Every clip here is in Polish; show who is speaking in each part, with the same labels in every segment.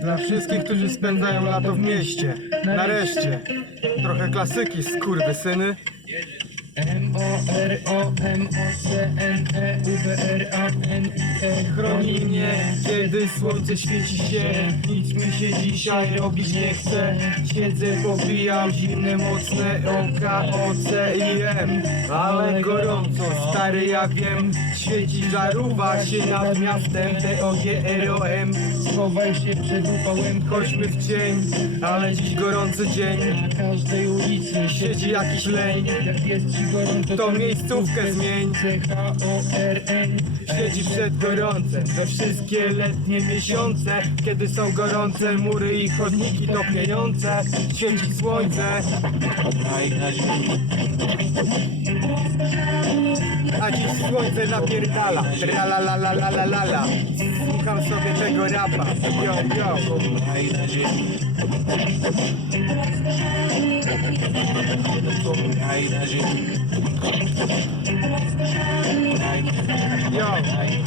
Speaker 1: Dla wszystkich, którzy spędzają lato w mieście. Nareszcie. Trochę klasyki, skurwysyny.
Speaker 2: M-O-R-O-M-O-C-N-E-U-B-R-A-N-I-E
Speaker 1: Chroni mnie, kiedy słońce świeci się. Nic mi się dzisiaj robić nie chce. Siedzę, popijam zimne, mocne oka, O, C i M Ale gorąco, stary jak wiem. Świeci żarówa się nad miastem T-O-G-R-O-M
Speaker 2: Schowaj się przed upałem
Speaker 1: Chodźmy w cień, ale dziś gorący dzień.
Speaker 2: Na każdej ulicy
Speaker 1: Siedzi jakiś leń.
Speaker 2: Jak jest ci gorąco
Speaker 1: To miejscówkę zmień.
Speaker 2: C-H-O-R-N
Speaker 1: Siedzi przed we wszystkie letnie miesiące Kiedy są gorące mury i chodniki topniejące Świeci słońce. A dziś słońce napierdala. Tra la la la la la la Słucham sobie tego rapa. Yo Yo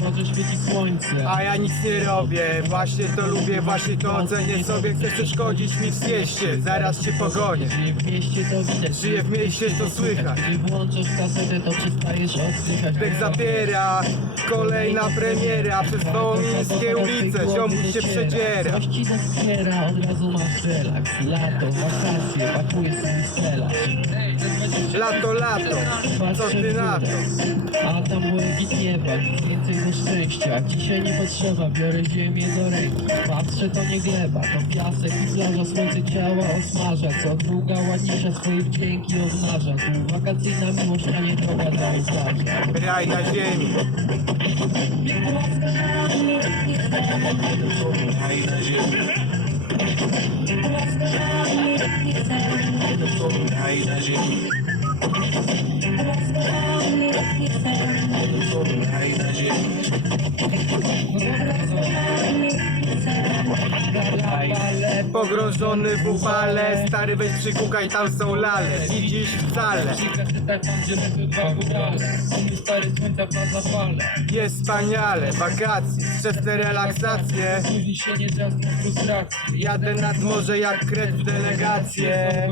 Speaker 2: Chodzę świeci słońce.
Speaker 1: A ja nic nie robię, właśnie to lubię, właśnie to ocenię sobie. Chcesz przeszkodzić mi w zjeście, zaraz cię pogonię
Speaker 2: Żyję w mieście to widać.
Speaker 1: Żyję w mieście, to słychać.
Speaker 2: Gdy włączasz kasetę to przestajesz oddychać
Speaker 1: Dech zapiera, kolejna premiera. Przez wołomińskie ulice, ziomuś się przedziera.
Speaker 2: Coś ci zaspiera, od razu masz relaks. Lato, wakacje, pakujesz sobie stelaż
Speaker 1: Lato, lato, co ty na to?
Speaker 2: A tam błękit nieba, więcej do szczęścia. Dzisiaj nie potrzeba, biorę ziemię do ręki. Patrzę to nie gleba, to piasek i plaża. Słońce ciała osmaża, co długa ładniejsza Swoje wdzięki obnaża Tu wakacyjna miłość, a nie droga do ołtarza
Speaker 1: Raj na ziemi Thank you. Pogrążony w upale, stary weź przykukaj, tam są lale. Widzisz wcale, jest wspaniale. Wakacje, wczesne relaksacje. Jadę nad morze jak kret w delegację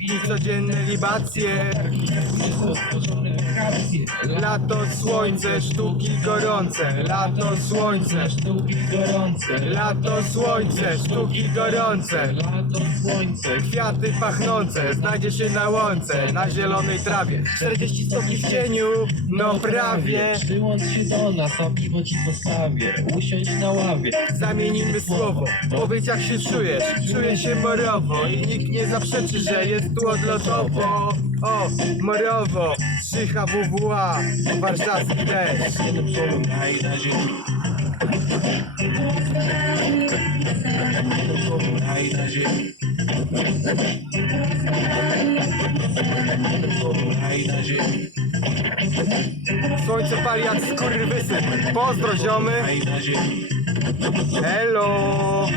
Speaker 1: I codzienne libacje Lato, słońce, sztuki gorące. Lato, słońce,
Speaker 2: Sztuki gorące
Speaker 1: lato, słońce, sztuki gorące.
Speaker 2: Lato, słońce
Speaker 1: Kwiaty pachnące, znajdzie się na łące, na zielonej trawie. 40 stopni w cieniu, no prawie.
Speaker 2: Przyłącz się do nas, a piwo ci postawię Usiądź na ławie.
Speaker 1: Zamienimy słowo, powiedz jak się czujesz Czuję się morowo i nikt nie zaprzeczy, że jest tu odlotowo. O, morowo, trzycha WWA, warszawski deszcz Słońce pali jak skurwysyn. Pozdro ziomy. Hello